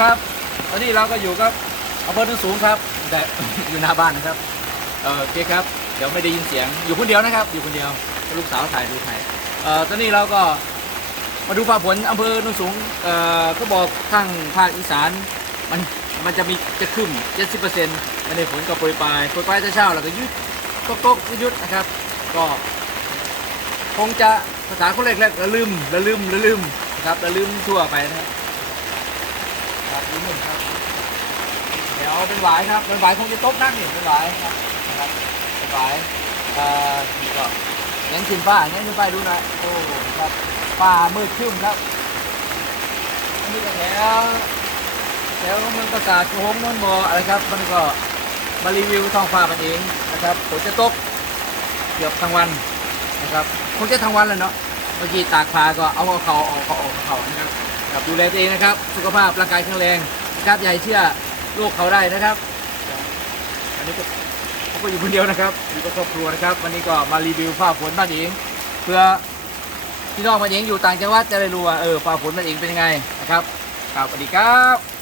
ครับตอนนี้เราก็อยู่กับอำเภอโนนสูงครับ แต่อยู่หน้าบ้านนะครับ เออโอเคครับ เดี๋ยวไม่ได้ยินเสียง อยู่คนเดียวนะครับ อยู่คนเดียว ลูกสาวถ่ายดูถ่ายเออตอนนี้เราก็มาดูฟ้าฝนอำเภอโนนสูง เออก็บอกทางภาคอีสาน มัน มันจะมีจะขึ้น70%มันในฝนก็โปรยปลายโปรยปลายจะเช้าแล้วก็ยุดกตกๆหยุดนะครับ ก็ คงจะภาษาคนเล็กๆระลืมระลืมระลืมนะครับระลืมทั่วไปนะครับ ครับนิดหนึ่งครับ เดี๋ยวเป็นหวายครับเป็นหวายคงจะตกนักนี่เป็นหวายครับนะครับเป็นหวายเอ่อนี่ก็งั้นขึ้นป้างั้นขึ้นป้าดูหน่อยโอ้ครับป้ามืดครึ้มครับอันนี้ก็แถวแถวเมืองประกาศโค้งนนท์บออะไรครับ มันก็มารีวิวท้องฟ้ามันเองนะครับฝนจะตกเกือบทั้งวันนะครับคงจะทั้งวันเลยเนาะเมื่อกี้ตากผ้าก็เอาเอาเขาเอาเขาเอาเขานะครับ ดูแลตัวเองนะครับ สุขภาพร่างกายแข็งแรงนะครับอย่าให้เชื่อโรคเขาได้นะครับ อันนี้ก็ผมก็อยู่คนเดียวนะครับอยู่กับครอบครัวนะครับ วันนี้ก็มารีวิวฝ้าฝนบ้านเองเพื่อพี่น้องบ้านเองอยู่ต่างจังหวัดจะได้รู้ว่าเออฝ้าฝนบ้านเองเป็นยังไงนะครับครับสวัสดีครับ